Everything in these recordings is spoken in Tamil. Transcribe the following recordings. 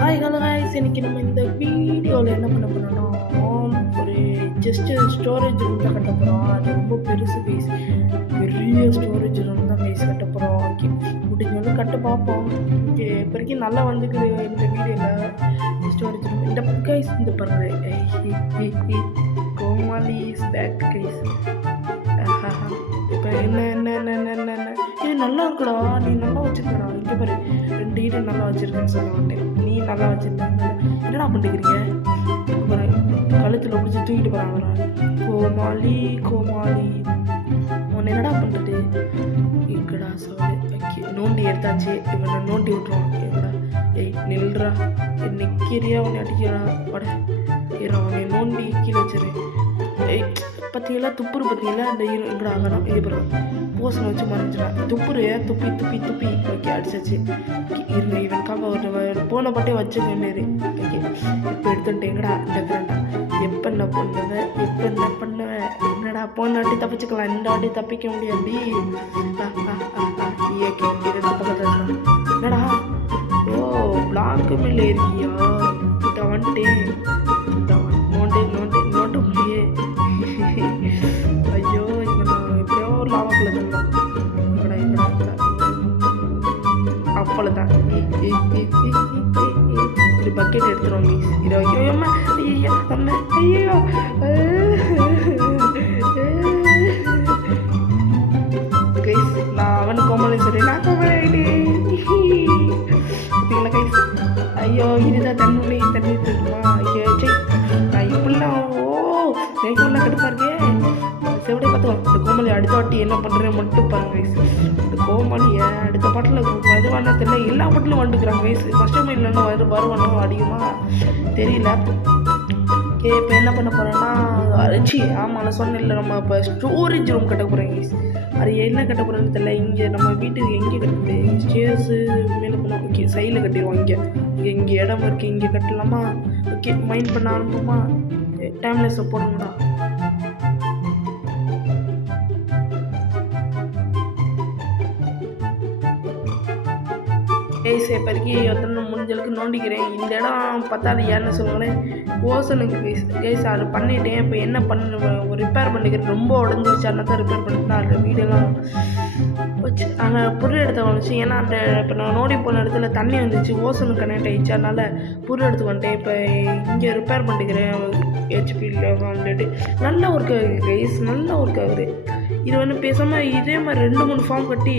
ஹாய் ஹலோ ஹாய்ஸ், இன்னைக்கு நம்ம இந்த வீடியோவில் என்ன பண்ண போகிறோம்னா ஒரு ஜஸ்ட்டு ஸ்டோரேஜ் ரூம் தான் கட்ட போகிறோம். அது ரொம்ப பெருசு கைஸ், பெரிய ஸ்டோரேஜ் ரூம் தான் கைஸ் கட்ட போகிறோம். ஓகே, முடிஞ்சவங்க கட்ட பார்ப்போம். ஓகே, இப்போ வரைக்கும் நல்லா வந்துக்குது இந்த வீடியோவில் ஸ்டோரேஜ் ரூம். இந்த கைஸ் இந்த பாருங்க, கோமாளி இஸ் பேக் கைஸ். இப்போ என்ன என்ன என்ன என்ன என்ன என்ன இது நல்லா இருக்குடா, நீ நல்லா வச்சுருக்கடா. இங்கே பாரு, 2 ஈடு நல்லா வச்சுருக்கேன்னு சொல்ல மாட்டேன், நீ நல்லா வச்சுருக்க. என்னடா பண்ணிக்கிறீங்க பாரு, கழுத்தில் பிடிச்சி தூக்கிட்டு போகிறாங்க. கோமாளி கோமாளி உன்னை என்னடா பண்ணுறது? எங்கடா சொல்லு. ஓகே, நோண்டி எடுத்தாச்சு. இப்போ நான் நோண்டி விட்ருவான். எங்கடா நில்றா, நிற்கிறியா? உன்னை அடிக்கிறா பட ஏறா, உன்னை நோண்டி கீழே வச்சிரு. பற்றியெல்லாம் துப்புரு பற்றியெல்லாம் அந்த இப்படி ஆகணும். இது பிறகு போசனை வச்சு மறைஞ்சிடா. துப்புரு துப்பி துப்பி துப்பி. ஓகே, அடிச்சாச்சு. இருங்க, இவனுக்காக ஒரு போன பட்டே வச்சுக்கொண்டு. ஓகே, இப்போ எடுத்துட்டேங்கடா இந்த ஃப்ரெண்டா. எப்போ என்ன பண்ணுவேன் என்னடா, போன வாட்டி தப்பிச்சுக்கலாம், இந்த வாட்டி தப்பிக்க முடியாது. என்னடா, ஓ பிளாக்கு மேலே இருக்கியா? இதை வந்துட்டேன், நோண்டு முடியே. ஐயோ, இங்கே நான் எப்படியோ லாவாக்குள்ள சொல்லலாம். அவ்வளோதான். இது பக்கெட் எடுத்துருவோம் ப்ளீஸ். இது ஐயோ ஐயோ அம்மா ஐயோ. கைஸ், நான் அவனுக்கு கோமலை சொல்கிறேன், நான் கோமலை பார்த்தீங்களா கைஸ்? ஐயோ, இதுதான் தண்ணி தருமா? ஐயோ சரி, நான் இப்படிலாம் எனக்குள்ள கடுப்பாக இருக்கே. செவிடே பார்த்துக்கோ. இந்த கோமலி அடுத்த வாட்டி என்ன பண்ணுறேன் மட்டும் பாருங்க வயசு. இந்த கோமலியை அடுத்த பாட்டில் மதுவான தெரியல, எல்லா பாட்டிலும் வந்துக்கிறாங்க வயசு. கஷ்டமே இல்லைன்னா வருவானோ அதிகமாக தெரியல. ஓகே, இப்போ என்ன பண்ண போகிறேன்னா அரிச்சி. ஆமாம், நான் சொன்னேன் இல்லை, நம்ம இப்போ ஸ்டோரேஜ் ரூம் கட்ட போகிறேன் கைஸ். அது என்ன கட்ட போகிறேன்னு தெரியல. இங்கே நம்ம வீட்டுக்கு எங்கே கட்டுறது? ஸ்டேர்ஸு மேலே போனால் ஓகே, சைடில் கட்டிடுவோம். இங்கே இடம் இருக்குது, இங்கே கட்டலாமா? ஓகே, மைண்ட் பண்ண ஆரம்பமா. டைம்லெஸ்ஸை போடணும்டா. கைஸ், இப்போதைக்கு ஒருத்தனை முடிஞ்சளவுக்கு நோண்டிக்கிறேன். இந்த இடம் பத்தாது யாருன்னு சொல்லுங்களேன். ஓசனுக்கு கைஸ் அது பண்ணிட்டேன். இப்போ என்ன ரிப்பேர் பண்ணிக்கிறேன். ரொம்ப உடஞ்சிருச்சு, அதனால தான் ரிப்பேர் பண்ணிட்டேன். அந்த வீடெல்லாம் வச்சு அங்கே புல் எடுத்து வந்துச்சு. ஏன்னா அந்த இப்போ நான் நோண்டி போன இடத்துல தண்ணி வந்துச்சு, ஓசனுக்கு கனெக்ட் ஆகிடுச்சு. அதனால் புல் எடுத்து வந்துட்டேன். இப்போ இங்கே ரிப்பேர் பண்ணிக்கிறேன். ஹெச்பியில் வந்துட்டு நல்ல ஒர்க் ஆகுது கைஸ், நல்ல ஒர்க் ஆகுது. இது வந்து பேசாமல் இதே மாதிரி 2-3 ஃபார்ம் கட்டி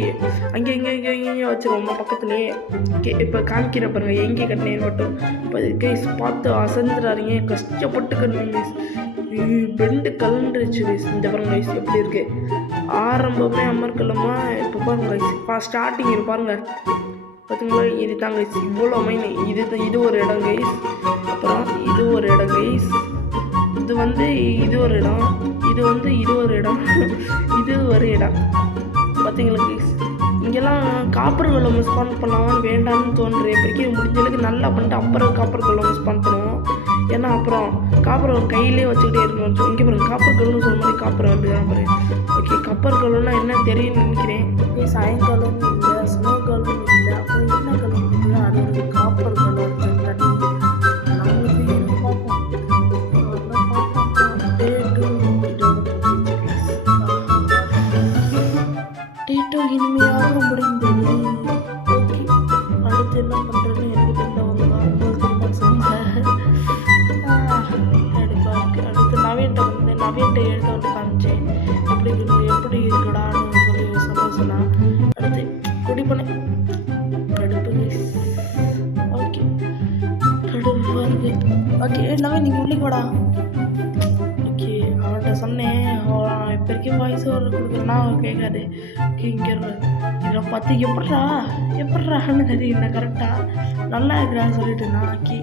அங்கே இங்கே வச்சுருவோம்மா பக்கத்துலேயே. ஓகே, இப்போ காமிக்கிற பாருங்கள் எங்கே கட்டினேன் மட்டும். இப்போ கைஸ் பார்த்து அசந்துறாருங்க, கஷ்டப்பட்டு கட்டினேன் கைஸ். Bend கலண்டுருச்சு guys. இந்த பாருங்க கைஸ் எப்படி இருக்குது. ஆரம்பமே அமர்க்கலமா. இப்போ பாருங்க கைஸ், ஸ்டார்டிங் இது பாருங்கள் பார்த்துங்களா. இது தான் கைஸ், இவ்வளோ மைன். இது ஒரு இடம் கைஸ். அப்புறம் இது ஒரு இடம் கைஸ். இது ஒரு இடம். இது ஒரு இடம். இது ஒரு இடம். பார்த்தீங்களா கைஸ், இங்கெல்லாம் காப்பர் கொள்ளம் ஸ்பான் பண்ணலாமான்னு வேண்டான்னு தோன்றுறேன். இப்போதைக்கு முடிஞ்சளவுக்கு நல்லா பண்ணிட்டு அப்புறம் காப்பர் கொள்ளம் ஸ்பான் பண்ணுவோம். ஏன்னா அப்புறம் காப்பர் கையிலே வச்சுக்கிட்டே இருக்கணும். இங்கே பாருங்க, காப்பர் கல்லுன்னு சொல்ல மாதிரி காப்பர் வந்து பாருங்க. ஓகே, கப்பர் கல்லுன்னா என்ன தெரியும்னு நினைக்கிறேன். சாயங்காலம் இல்லை, ஸ்னோ காலம் இல்லை, அப்புறம் என்ன கல்லும் இல்லை, அது ஒரு காப்பர் கல்லு தண்ணி. இனிமையாக முடிந்தது. ஓகே, அடுத்து என்ன பண்ணுறதுன்னு எனக்கு தெரியல. உங்களுக்கு சொல்லுங்க. அடுத்து நவீன்ட்ட எடுத்து வந்து காமிச்சேன். எப்படி இருக்குடான்னு சொல்ல சொன்னா. அடுத்து குடி பண்ண கடுப்பு. ஓகே, கடுப்பு வருது. ஓகே, நவீன் நீங்கள் உள்ளே வாடா. ஓகே, அவன்கிட்ட சொன்னேன். இப்போ வரைக்கும் வாய்ஸ் ஓவர் கொடுக்குறேன்னா அவன் கேட்காது. இங்கே இதை பார்த்து எப்பட்றான்னு தெரியல. கரெக்டாக நல்லா இருக்கிறான்னு சொல்லிட்டு இருந்தான். ஓகே,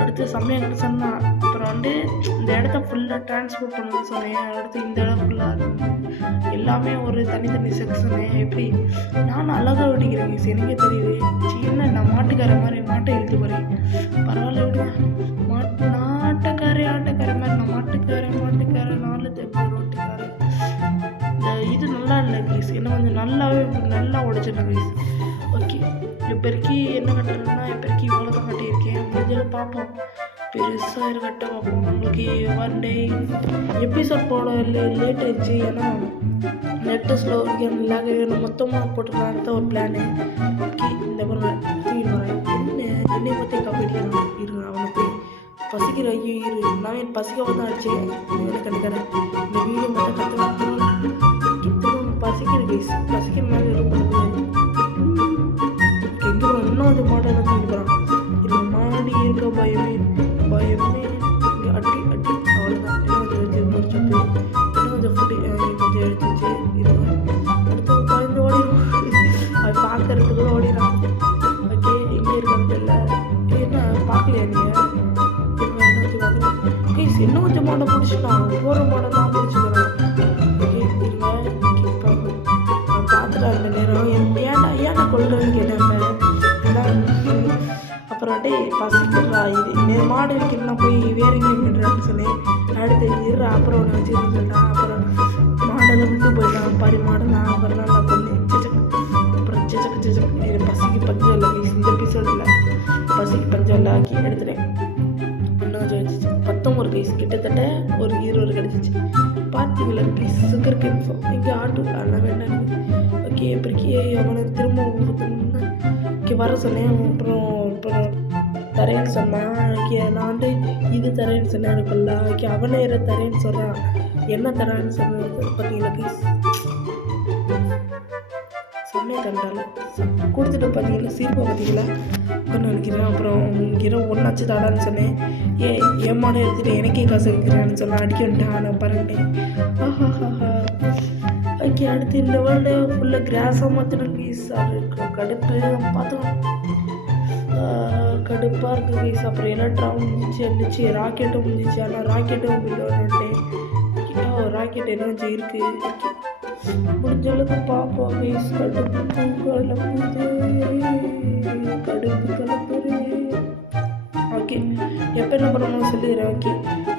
அடுத்து செம்மையாக சொன்னான். அப்புறம் வந்து இந்த இடத்த ஃபுல்லாக ட்ரான்ஸ்போர்ட் பண்ணணும்னு சொன்னேன். அடுத்து இந்த இடம் ஃபுல்லாக எல்லாமே ஒரு தனித்தனி செக்ஷனு. எப்படி நானும் அழகாக வெடிக்கிறேன் கைஸ், எனக்கே தெரியுது. சின்ன நான் மாட்டுக்கார மாதிரி மாட்டை இழுத்து போகிறேன். பரவாயில்ல விடுங்க. ஆட்டக்கார மாதிரி நான் மாட்டுக்கார 4 தெற்கு ரோட்டுக்காரன். இது நல்லா இல்லை கைஸ், என்ன கொஞ்சம் நல்லா உடைச்சிட்டேன் கைஸ். ஓகே, இப்போதைக்கு என்ன கட்டுறேன்னா இப்போதைக்கு இவ்வளோ தான் கட்டியிருக்கேன். முடிஞ்சாலும் பார்ப்போம். பெருசாக இருக்கட்டும் பார்ப்போம். உங்களுக்கு ஒன் டே எபிசோட் போட லேட் ஆயிடுச்சு. ஏன்னா நெட்டு ஸ்லோ லேக் வேணும், மொத்தமாக போட்டுக்கலான்னு தான் ஒரு பிளானு. ஓகே இந்த வரேன் என்னை பற்றி கம்ப்ளீட் இருங்க. அவனை போய் பசிக்கிற ஐயோ இரு நான் பசிக்க வந்து அடிச்சேன். எனக்கு கண்டுக்கிறேன் இந்த வீடியோ மட்டும் கற்றுக்கலாம். பசிக்கிற கைஸ் பசிக்கிற மாதிரி இருக்கும். எங்கே இன்னும் அது மாடல் இருக்கிறான். இல்லை மாடி இருக்க பயமே இங்கே அடி அவ்வளோதான். இன்னும் கொஞ்சம் வச்சு முடிச்சுட்டு இன்னும் கொஞ்சம் ஃபுட்டு கொஞ்சம் எடுத்துச்சு. அடுத்து குழந்தை ஓடிடும். அது பார்க்கறதுக்கு கூட ஓடிடும். ஓகே எங்கே இருக்கிறது இல்லை என்ன பார்க்கலையா நீங்கள்? இன்னும் கொஞ்சம் மாடை பிடிச்சிட்டான். போகிற மாடை தான் பிடிச்சிக்கிறேன். ஓகே இருங்க பார்த்துட்டா இந்த நேரம் ஏன்னா கொள்ளுன்னு கேட்டேன். அப்புறம் டே பசிக்கிறா இது இந்த மாடு வைக்கிறதுனா போய் வேற எங்கேயும் விடுறான்னு சொல்லி அடுத்து இரு அப்புறம் ஒன்று வச்சுருன்னு சொல்லிட்டான். அப்புறம் மாடெல்லாம் விட்டு போயிட்டான். பாரி மாடெல்லாம் அப்புறம் நல்லா பொண்ணு அப்புறம் சிச்சக்கு பசிக்கு பஞ்சம் இல்லை இந்த எபிசோடில் பசிக்கு பஞ்சம் இல்லை ஆக்கி எடுத்துட்டேன். இன்னும் வச்சு 19 கைஸ் கிட்டத்தட்ட ஒரு 20 கிடச்சிச்சு. பார்த்தீங்களா கைஸ் சுகர் கேன்ஸோ இங்கே ஆட்டோ எல்லாம் வேண்டாம். ஓகே இப்படிக்கே அவனை திரும்ப ஓகே வர சொன்னேன். அப்புறம் தரேன்னு சொன்னான். ஓகே நான் வந்து இது தரேன்னு சொன்னேன் எனக்குள்ள. ஓகே அவனே தரேன்னு சொன்னான். என்ன தரான்னு சொன்னது பார்த்தீங்களா கைஸ் சொன்னேன் கண்டாலும் கொடுத்துட்டு பார்த்தீங்களா சீர்ப்பா பார்த்தீங்களா உட்காந்து நினைக்கிறேன். அப்புறம் இங்கே ஒன்றாச்சு தாடான்னு சொன்னேன். ஏமாட எடுத்துகிட்டு எனக்கே காசு எடுக்கிறேன்னு சொன்னேன். அடிக்க வந்துட்டேன் நான் பறந்துட்டேன். ஓகே அடுத்து இந்த வேர்ல்டு ஃபுல்லாக கிராஸாக மாற்றணும் கைஸ். அது கடுப்பு பார்த்தோம் கடுப்பாக இருக்குது கைஸ். அப்புறம் எலக்ட்ராவும் இருந்துச்சு ராக்கெட்டும் இருந்துச்சு. ஆனால் ராக்கெட்டும் பில்லோன்னுட்டேன். ராக்கெட் என்ன கொஞ்சம் இருக்குது முடிஞ்ச அளவுக்கு பார்ப்போம் கைஸ். கடுப்பு கலப்புது. ஓகே எப்போ என்ன பண்ணணும்னு சொல்லிடுறேன். ஓகே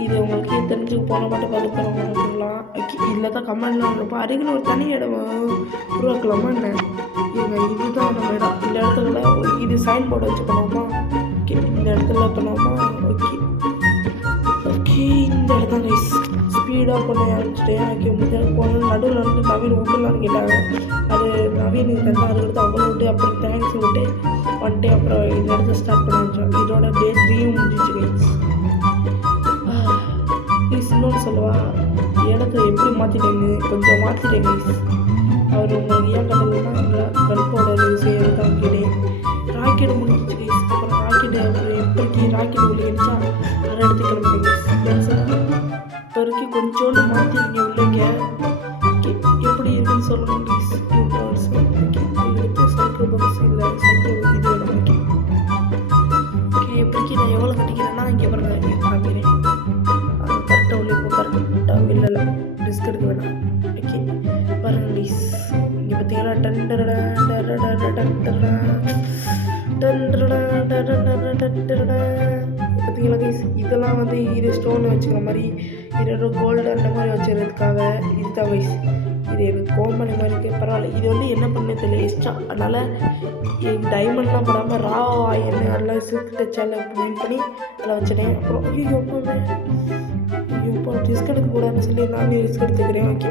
இது உங்களுக்கு தெரிஞ்சு போன மட்டும் பார்த்து பண்ணலாம். ஓகே இதில் தான் கமெண்ட்லாம் இருப்போம். அருகில் ஒரு தனி இடம் உருவாக்கலாமா என்ன? இவங்க இதுதான் நம்ம இடம். இந்த இடத்துல இது சைன் போர்டு வச்சு பண்ணுவோமா? ஓகே இந்த இடத்துல பண்ணுவோமா? ஓகே ஓகே இந்த இடம் கைஸ் ஸ்பீடாக பண்ண ஆரம்பிச்சிட்டேன். ஓகே முடிஞ்சாலும் போகணும். நடுவில் வந்து நவீன் விட்டுலான்னு கேட்டாங்க. அது நவீன் தந்தா அதுக்கடுத்து அவங்க விட்டு அப்புறம் தேங்க்ஸ் விட்டு வந்துட்டு அப்புறம் இந்த இடத்துல ஸ்டார்ட் பண்ண ஆரம்பிச்சோம். இதோட டே 3 முடிஞ்சிச்சு கைஸ். ப்ளீஸ் இன்னொன்று சொல்லுவா இடத்த எப்படி மாற்றிட்டேங்க கொஞ்சம் மாற்றிட்டேன் கைஸ். அவர் உங்களுக்கு ஏன் கட்டலைன்னா இல்லை கல்போட விஷயம் இருக்காங்க கேட்டேன். ராக்கெட் முடிஞ்சிச்சு கைஸ். அப்புறம் ராக்கெட்டு அப்புறம் எப்படிக்கு ராக்கெட் விளையாடிச்சா அதை எடுத்து கிளம்பிட்டேன் கைஸ். இப்போ வரைக்கும் கொஞ்சோண்டு மாற்றிருங்க உள்ளேங்க. எப்படி இருக்குன்னு சொல்லணும் கைஸ். எடுத்து சைக்கிள் பாக்ஸ் இல்லை சைக்கிள் இது வேணும். ஓகே ஓகே எப்படிக்கு நான் எவ்வளோ கட்டிக்கிறேன்னா இங்கே பாருங்க காமிக்கிறேன். கரெக்டாக உள்ள இப்போ கரெக்டாக இல்லை ரிஸ்க் எடுக்க வேணாம். ஓகே பாருங்க கைஸ் இங்கே பார்த்தீங்கன்னா பார்த்தீங்களா கைஸ் இதெல்லாம் வந்து இது ஸ்டோன் வச்சுக்கிற மாதிரி இது கோல்டு அந்த மாதிரி வச்சுக்கிறதுக்காக இதுதான் கைஸ். இது எனக்கு கோமணி மாதிரி இருக்குது பரவாயில்ல. இது வந்து என்ன பண்ண தெரியல எக்ஸ்ட்ரா. அதனால் டைமண்ட்லாம் போடாமல் ரா எண்ணெய் அதெல்லாம் சில்க் டச்சால் மெயின் பண்ணி அதில் வச்சுட்டேன். அப்புறம் இப்போ ரிஸ்க் எடுக்கக்கூடாதுன்னு சொல்லி நானே ரிஸ்க் எடுத்துக்கிறேன். ஓகே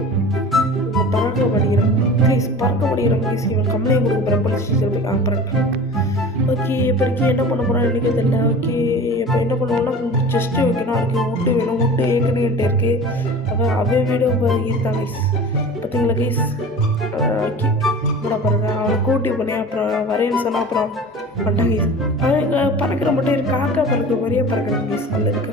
இவங்க பறக்க படிக்கிறேன் ப்ளீஸ் ப்ளீஸ் இவன் கம்ப்ளைண்ட் கொடுக்க போகிறேன் போலீஸ் ஸ்டேஷனுக்கு அப்புறம். ஓகே இப்போதைக்கு என்ன பண்ண போகிறான்னு எனக்கு தெரியல. ஓகே இப்போ என்ன பண்ணுவோம்னா செஸ்ட்டு வைக்கணும். அதுக்கு விட்டு வேணும். விட்டு ஏற்கனவே இருக்குது. அதான் அவன் வீடியோ இருக்கான் கைஸ் பார்த்தீங்களா கைஸ். ஓகே கூட பாருங்கள் அவனை கூட்டி பண்ணேன். அப்புறம் வரேன்னு சொன்னால் அப்புறம் பண்ணாங்க கைஸ். அவன் பறக்கிற மட்டும் காக்கா பறக்கிற மாதிரியே பறக்கிறாங்க கைஸ். அதில் இருக்க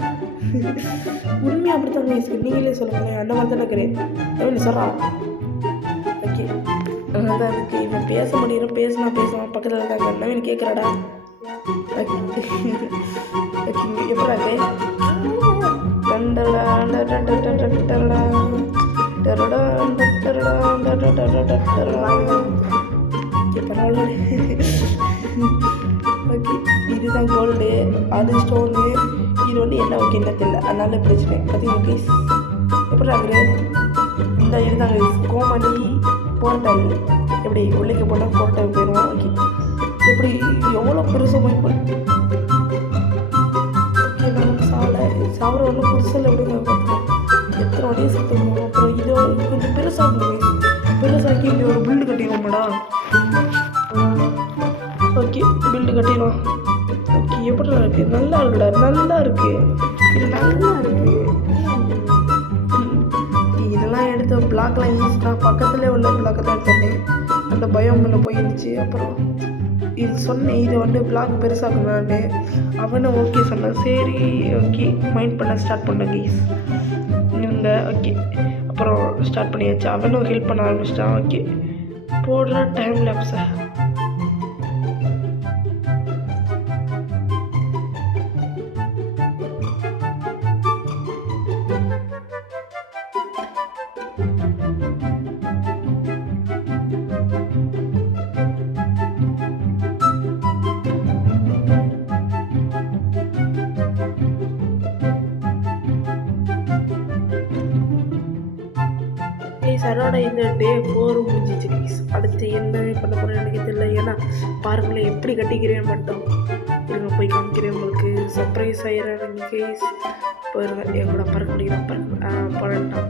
உண்மையாக அப்படித்தான் கைஸ். நீங்களே சொல்லுங்களேன் அந்த மாதிரி தானே இருக்கிறேன் எப்படி சொல்கிறான். ஓகே அதான் இருக்குது இவன் பேச முடியும் பேசுவான் பக்கத்தில் இருக்காங்க. நவீன் கேட்குறாடா. ஓகே எப்படா பரவாயில்ல. ஓகே இதுதான் கோல்டு அது ஸ்டோனு. இது வந்து என்ன ஓகே என்ன தெரியல அதனால பிரச்சனை. பார்த்தீங்கன்னா ப்ளீஸ் எப்படி ஆகுறேன் இந்த இதுதான் கைஸ் கோமணி போர்ட்டல். எப்படி உள்ளே போட்டால் போர்ட்டல் போயிடுவோம். ஓகே எப்படி எவ்வளோ பெருசாக போய் எப்படிடா இருக்குது? நல்லா இருக்குடா, நல்லா இருக்கு, இது நல்லா இருக்கு. இதெல்லாம் எடுத்த பிளாக்லாம் ஈஸி தான், பக்கத்துலேயே உள்ள பிளாக்கை தான் எடுத்தேன். அந்த பயம் மேலே போயிருந்துச்சு. அப்புறம் இது சொன்னேன், இதை வந்து பிளாக் பெருசாக்கணும்னு. அவனை ஓகே சொன்னேன். சரி ஓகே மைண்ட் பண்ண ஸ்டார்ட் பண்ண கைஸ் இவங்க. ஓகே அப்புறம் ஸ்டார்ட் பண்ணியாச்சு. அவனும் ஹெல்ப் பண்ண ஆரம்பிச்சிட்டான். ஓகே போடுற டைம் லேப்ஸை. சரோட இந்த டே 4 முடிஞ்சிச்சு கைஸ். அடுத்து என்ன பண்ண போகிறேன் எனக்கு தெரியல. ஏன்னா பாருங்களேன் எப்படி கட்டிக்கிறேன் மட்டும் இருங்க போய் காமிக்கிறேன் உங்களுக்கு. சர்ப்ரைஸ் ஆயிடுறாங்க கைஸ். பாருங்க எங்களோட பறக்க முடியும் பழட்டான்.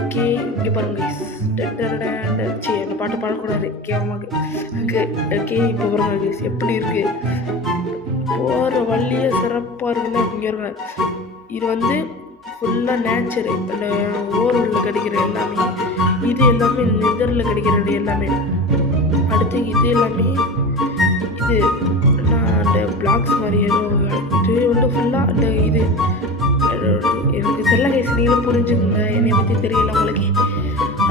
ஓகே இங்கே பாருங்க கைஸ். சரி அந்த பாட்டு பாடக்கூடாது கேவமாக. ஓகே இப்போ பாருங்க கைஸ் எப்படி இருக்குது. போகிற வழியே சிறப்பாக இருக்குல்ல. இங்கே இருங்க. இது வந்து ஃபுல்லாக நேச்சரு. அந்த ஓரூரில் கிடைக்கிற எல்லாமே, இது எல்லாமே நெதரில் கிடைக்கிறது எல்லாமே. அடுத்து இது எல்லாமே இது அந்த பிளாக்ஸ் மாதிரி ஏதோ இது வந்து ஃபுல்லாக அந்த இது எனக்கு தெரியல கைஸ். நீங்களும் புரிஞ்சுக்கோங்க, என்னை பற்றி தெரியல உங்களுக்கு.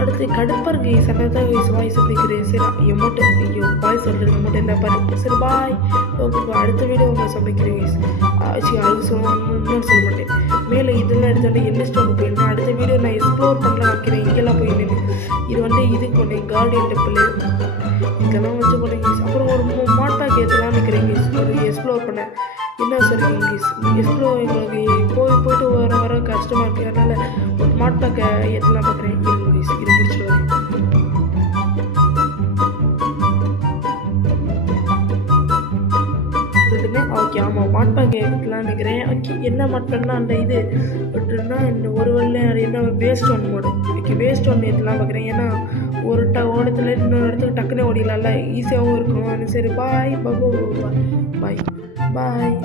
அடுத்து கடுப்பர் கைஸ். அதான் கைஸ் வாய்ஸ் அப்படிங்கிறேன். சரி எமௌண்ட்டு ஐயோ வாய்ஸ் சொல்கிறது எமௌண்ட் என்ன பாரு. சரி பாய். ஓகே அடுத்த வீடியோ உங்களை சமைக்கிறேன் கைஸ். சரி அது இன்னொன்று சொல்ல மாட்டேன். மேலே இதெல்லாம் எடுத்துகிட்டு எந்த ஸ்டோக்கு போயிருந்தேன். அடுத்த வீடியோ நான் எக்ஸ்ப்ளோர் பண்ணலாம் வைக்கிறேன். இங்கெல்லாம் போயிருந்தேன். இது வந்து இதுக்கு போனேன் கார்டியன் டெம்பிள் இதெல்லாம் வச்சு போனேன் கைஸ். அப்புறம் ஒரு மாட்டாக்கு ஏற்றலாம் நிற்கிறேன் கைஸ். ஒரு எக்ஸ்ப்ளோர் பண்ணேன். என்ன சொல்கிறீங்க கைஸ்? எக்ஸ்ப்ளோர் எங்களுக்கு போயிட்டு வர கஷ்டமாக இருக்குது. அதனால் ஒரு மாட்டாக்கை ஏற்றலாம் பார்க்குறேன் கைஸ். இது முடிச்சுட்டு வரேன். ஓகே ஆமாம் மாட்பாக்கு எடுத்துலாம் நினைக்கிறேன். ஓகே என்ன மாட்பாக்குனா அந்த இது விட்டுருந்தா இந்த ஒரு வழியில் என்ன waste one mode. Okay waste one எடுத்துலாம் பார்க்குறேன். ஏன்னா ஒரு ஓடத்துல இன்னொரு இடத்துக்கு டக்குன்னு ஓடிடலாம்ல, ஈஸியாகவும் இருக்கும். சரி பாய் பாய் பாய்.